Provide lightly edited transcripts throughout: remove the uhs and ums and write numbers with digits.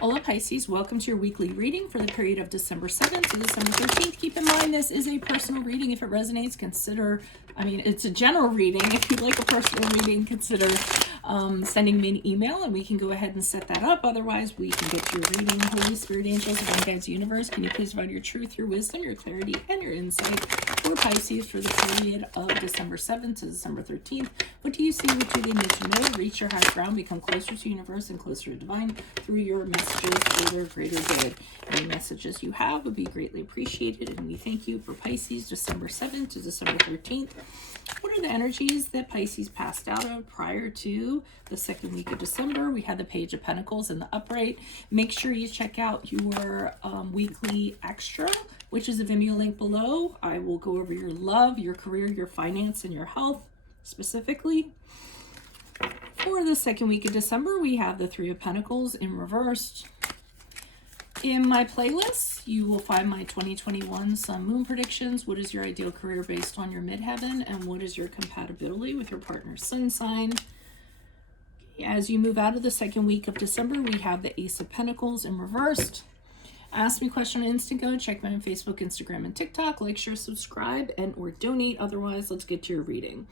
Hola Pisces, welcome to your weekly reading for the period of December 7th to December 13th. Keep in mind this is a personal reading. If it resonates, it's a general reading. If you'd like a personal reading, consider sending me an email and we can go ahead and set that up. Otherwise, we can get your reading. Holy Spirit, angels, divine guides, universe, can you please provide your truth, your wisdom, your clarity, and your insight for Pisces for the period of December 7th to December 13th? What do you see? What do they need to know? Reach your higher ground, become closer to universe and closer to divine through your messages for their greater good. Any messages you have would be greatly appreciated, and we thank you for Pisces, December 7th to December 13th. What are the energies that Pisces passed out of prior to the second week of December? We had the Page of Pentacles in the upright. Make sure you check out your weekly extra, which is a Vimeo link below. I will go over your love, your career, your finance, and your health specifically. For the second week of December, we have the Three of Pentacles in reversed. In my playlist, you will find my 2021 Sun Moon predictions. What is your ideal career based on your midheaven? And what is your compatibility with your partner's sun sign? As you move out of the second week of December, we have the Ace of Pentacles in reversed. Ask me a question on Instagram. Check me on Facebook, Instagram, and TikTok. Like, share, subscribe, and or donate. Otherwise, let's get to your reading.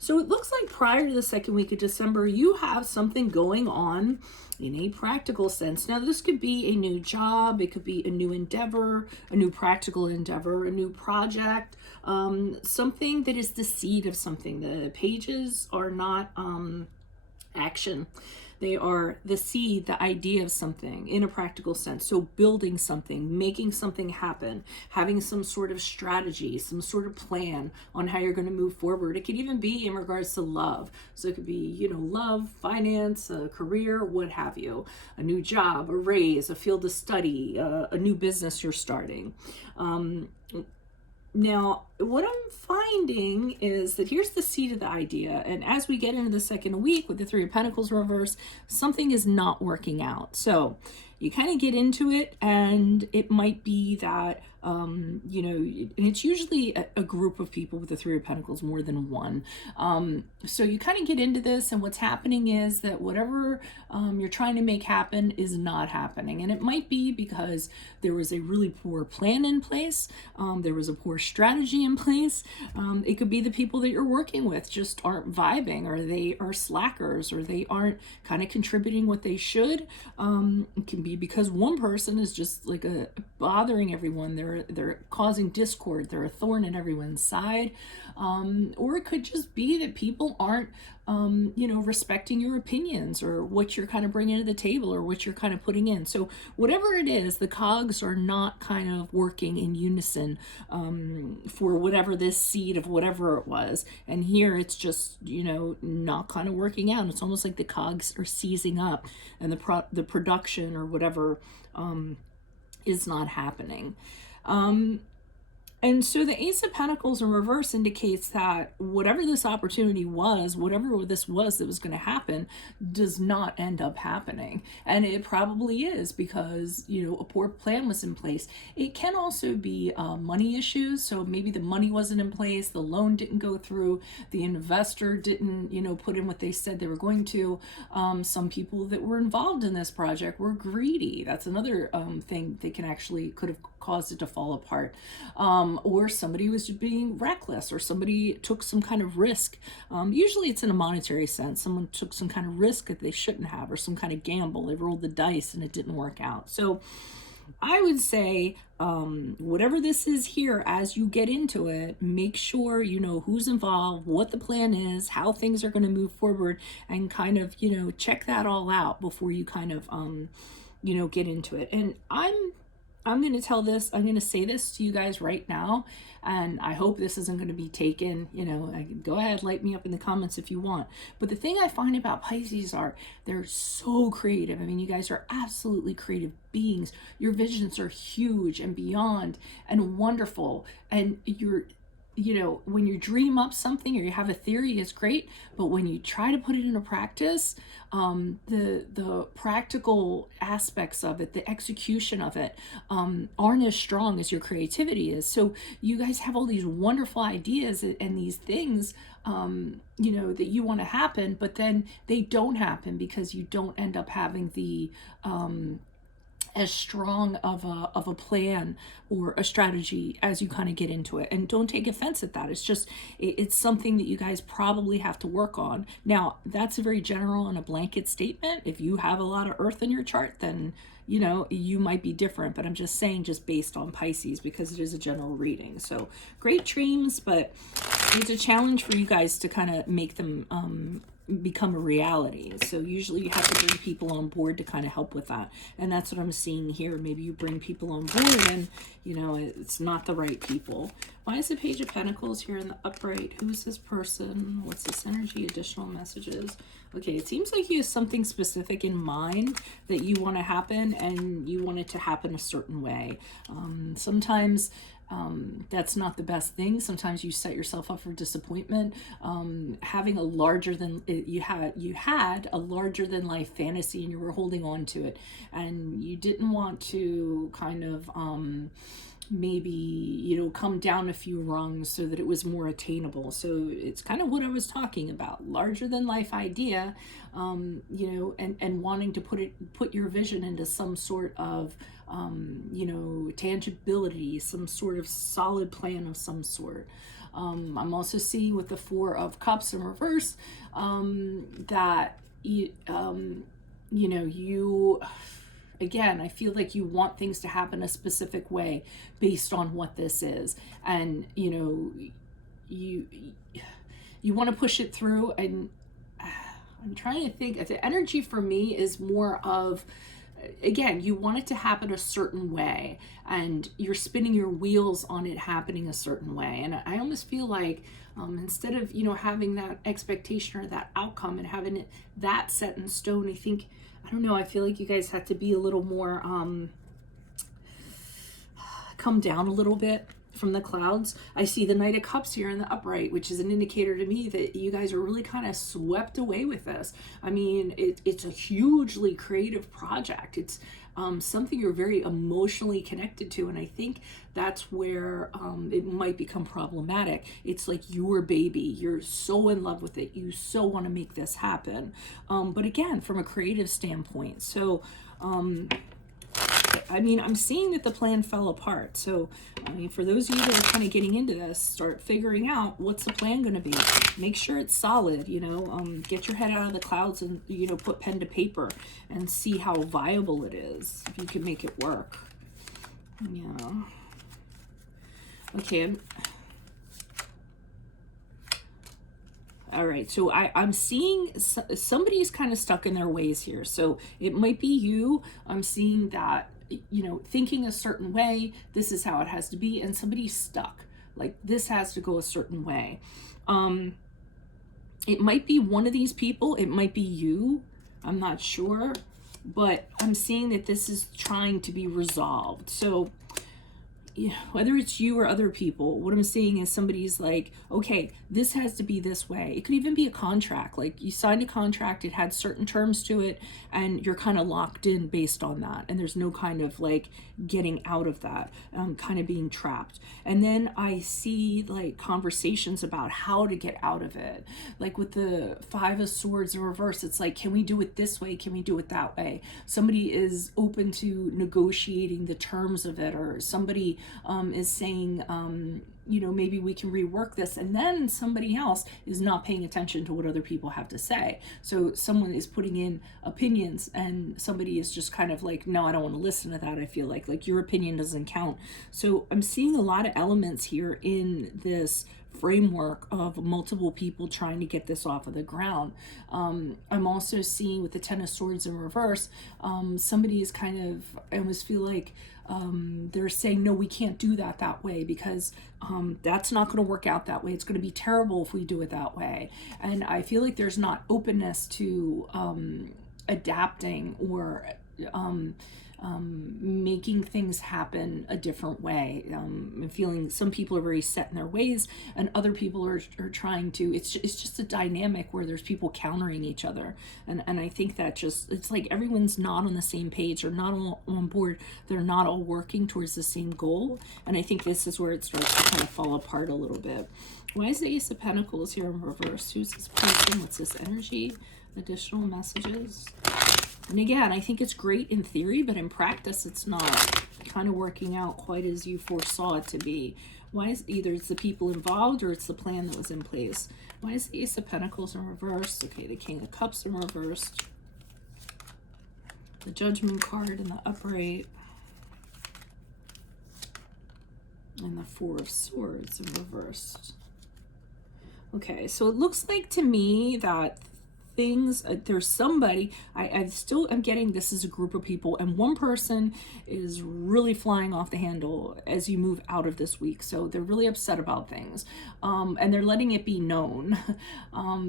So it looks like prior to the second week of December, you have something going on in a practical sense. Now, this could be a new job. It could be a new endeavor, a new practical endeavor, a new project, something that is the seed of something. The pages are not action. They are the seed, the idea of something in a practical sense. So building something, making something happen, having some sort of strategy, some sort of plan on how you're going to move forward. It could even be in regards to love. So it could be, love, finance, a career, what have you, a new job, a raise, a field of study, a new business you're starting. Now, what I'm finding is that here's the seed of the idea. And as we get into the second week with the Three of Pentacles reverse, something is not working out. So you kind of get into it, and it might be that, and it's usually a group of people with the Three of Pentacles, more than one. So you kind of get into this, and what's happening is that whatever you're trying to make happen is not happening. And it might be because there was a really poor plan in place. There was a poor strategy in place. It could be the people that you're working with just aren't vibing, or they are slackers, or they aren't kind of contributing what they should. It can be because one person is just like bothering everyone. They're causing discord. They're a thorn in everyone's side. Or it could just be that people aren't respecting your opinions or what you're kind of bringing to the table or what you're kind of putting in. So whatever it is, the cogs are not kind of working in unison for whatever this seed of whatever it was. And here it's just, not kind of working out. It's almost like the cogs are seizing up, and the production or whatever is not happening. And so the Ace of Pentacles in reverse indicates that whatever this opportunity was, whatever this was that was going to happen, does not end up happening. And it probably is because, a poor plan was in place. It can also be money issues. So maybe the money wasn't in place, the loan didn't go through, the investor didn't, put in what they said they were going to. Some people that were involved in this project were greedy. That's another thing that could have caused it to fall apart. Or somebody was being reckless, or somebody took some kind of risk. Usually it's in a monetary sense. Someone took some kind of risk that they shouldn't have, or some kind of gamble. They rolled the dice and it didn't work out. So I would say, whatever this is here, as you get into it, make sure you know who's involved, what the plan is, how things are going to move forward, and kind of, check that all out before you kind of, get into it. And I'm going to say this to you guys right now, and I hope this isn't going to be taken, go ahead, light me up in the comments if you want. But the thing I find about Pisces are they're so creative. I mean, you guys are absolutely creative beings. Your visions are huge and beyond and wonderful. And when you dream up something or you have a theory, it's great. But when you try to put it into practice, the practical aspects of it, the execution of it, aren't as strong as your creativity is. So you guys have all these wonderful ideas and these things, that you want to happen, but then they don't happen because you don't end up having the as strong of a plan or a strategy as you kind of get into it. And don't take offense at that. It's just, it's something that you guys probably have to work on. Now, that's a very general and a blanket statement. If you have a lot of earth in your chart, then, you know, you might be different, but I'm just saying, just based on Pisces, because it is a general reading. So great dreams, but it's a challenge for you guys to kind of make them become a reality. So usually you have to bring people on board to kind of help with that. And that's what I'm seeing here. Maybe you bring people on board and, you know, it's not the right people. Why is the Page of Pentacles here in the upright? Who's this person? What's this energy? Additional messages. Okay, it seems like you have something specific in mind that you want to happen, and you want it to happen a certain way. Sometimes that's not the best thing. Sometimes you set yourself up for disappointment. Having a larger than you had a larger than life fantasy, and you were holding on to it, and you didn't want to kind of maybe, you know, come down a few rungs so that it was more attainable. So it's kind of what I was talking about, larger than life idea, you know, and wanting to put your vision into some sort of you know, tangibility, some sort of solid plan of some sort. I'm also seeing with the Four of Cups in reverse that you know, you, again, I feel like you want things to happen a specific way based on what this is, and you know, you want to push it through. And I'm trying to think. The energy for me is more of, again, you want it to happen a certain way, and you're spinning your wheels on it happening a certain way. And I almost feel like instead of, you know, having that expectation or that outcome and having it that set in stone, I don't know, I feel like you guys have to be a little more come down a little bit from the clouds. I see the Knight of Cups here in the upright, which is an indicator to me that you guys are really kind of swept away with this. I mean, it's a hugely creative project. It's something you're very emotionally connected to, and I think that's where it might become problematic. It's like your baby. You're so in love with it. You so want to make this happen. But again, from a creative standpoint. So I mean, I'm seeing that the plan fell apart. So, I mean, for those of you that are kind of getting into this, start figuring out what's the plan going to be. Make sure it's solid, you know, get your head out of the clouds and, you know, put pen to paper and see how viable it is, if you can make it work. Yeah. Okay. All right, so I'm seeing somebody's kind of stuck in their ways here. So it might be you. I'm seeing that, you know, thinking a certain way, this is how it has to be, and somebody's stuck. Like, this has to go a certain way. It might be one of these people. It might be you. I'm not sure. But I'm seeing that this is trying to be resolved. So yeah, whether it's you or other people, what I'm seeing is somebody's like, okay, this has to be this way. It could even be a contract. Like, you signed a contract, it had certain terms to it, and you're kind of locked in based on that. And there's no kind of like getting out of that, kind of being trapped. And then I see like conversations about how to get out of it. Like with the Five of Swords in reverse, it's like, can we do it this way? Can we do it that way? Somebody is open to negotiating the terms of it, or somebody is saying, you know, maybe we can rework this, and then somebody else is not paying attention to what other people have to say. So someone is putting in opinions, and somebody is just kind of like, no, I don't want to listen to that. I feel like your opinion doesn't count. So I'm seeing a lot of elements here in this framework of multiple people trying to get this off of the ground. I'm also seeing with the Ten of Swords in reverse, somebody is kind of, I almost feel like they're saying, no, we can't do that way, because that's not going to work out that way. It's going to be terrible if we do it that way. And I feel like there's not openness to adapting or making things happen a different way. I'm feeling some people are very set in their ways, and other people are trying to, it's just a dynamic where there's people countering each other. And I think that just, it's like everyone's not on the same page, or not all on board. They're not all working towards the same goal. And I think this is where it starts to kind of fall apart a little bit. Why is the Ace of Pentacles here in reverse? Who's this person? What's this energy? Additional messages. And again, I think it's great in theory, but in practice, it's not kind of working out quite as you foresaw it to be. Why is either it's the people involved or it's the plan that was in place? Why is the Ace of Pentacles in reverse? Okay, the King of Cups in reversed. The Judgment card in the upright. And the Four of Swords in reversed. Okay, so it looks like to me that things, there's somebody, I still am getting this is a group of people, and one person is really flying off the handle as you move out of this week. So they're really upset about things, and they're letting it be known.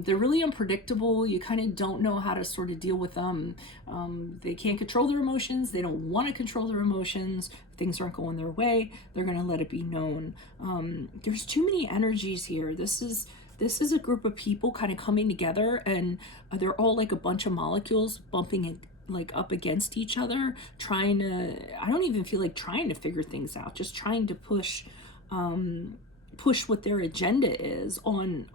They're really unpredictable. You kind of don't know how to sort of deal with them. They can't control their emotions. They don't want to control their emotions. Things aren't going their way. They're going to let it be known. There's too many energies here. This is a group of people kind of coming together, and they're all like a bunch of molecules bumping like up against each other, trying to, I don't even feel like trying to figure things out, just trying to push what their agenda is on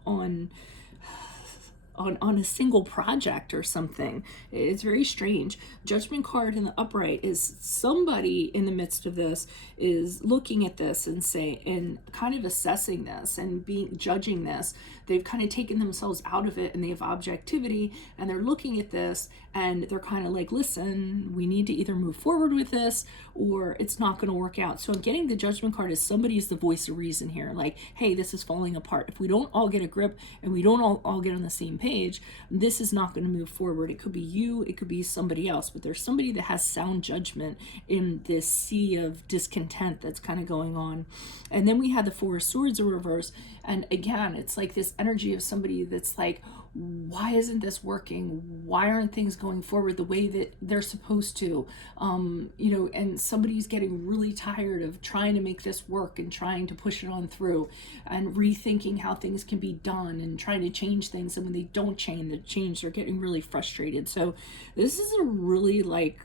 a single project or something. It's very strange. Judgment card in the upright is somebody in the midst of this is looking at this and kind of assessing this and judging this. They've kind of taken themselves out of it and they have objectivity, and they're looking at this and they're kind of like, listen, we need to either move forward with this or it's not going to work out. So I'm getting the Judgment card as somebody is the voice of reason here. Like, hey, this is falling apart. If we don't all get a grip and we don't all get on the same page, this is not going to move forward. It could be you, it could be somebody else, but there's somebody that has sound judgment in this sea of discontent that's kind of going on. And then we had the Four of Swords in reverse. And again, it's like this energy of somebody that's like, why isn't this working? Why aren't things going forward the way that they're supposed to? And somebody's getting really tired of trying to make this work and trying to push it on through and rethinking how things can be done and trying to change things. And when they don't change, they're getting really frustrated. So this is a really like,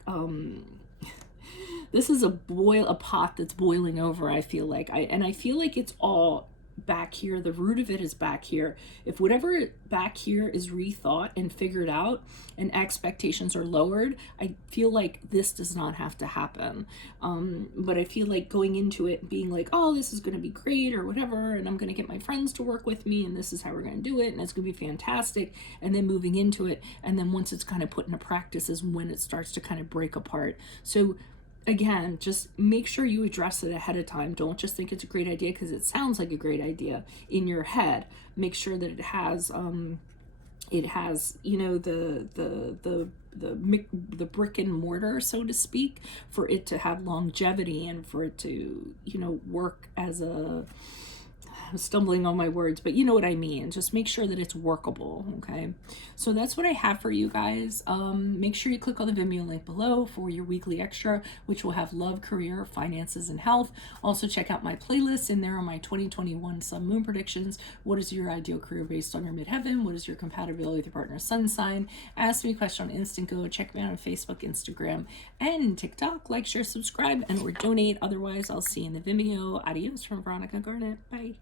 this is a pot that's boiling over, I feel like. I feel like it's all back here. The root of it is back here. If whatever back here is rethought and figured out and expectations are lowered, I feel like this does not have to happen. But I feel like going into it being like, oh, this is going to be great or whatever, and I'm going to get my friends to work with me, and this is how we're going to do it, and it's going to be fantastic, and then moving into it, and then once it's kind of put into practice is when it starts to kind of break apart. So again, just make sure you address it ahead of time. Don't just think it's a great idea because it sounds like a great idea in your head. Make sure that it has the brick and mortar, so to speak, for it to have longevity and for it to work as a, I'm stumbling on my words, but you know what I mean. Just make sure that it's workable, okay? So that's what I have for you guys. Make sure you click on the Vimeo link below for your weekly extra, which will have love, career, finances, and health. Also check out my playlist. In there are my 2021 Sun Moon predictions. What is your ideal career based on your midheaven? What is your compatibility with your partner's sun sign? Ask me a question on Instant Go. Check me out on Facebook, Instagram, and TikTok. Like, share, subscribe, and or donate. Otherwise, I'll see you in the Vimeo. Adios from Veronica Garnett. Bye.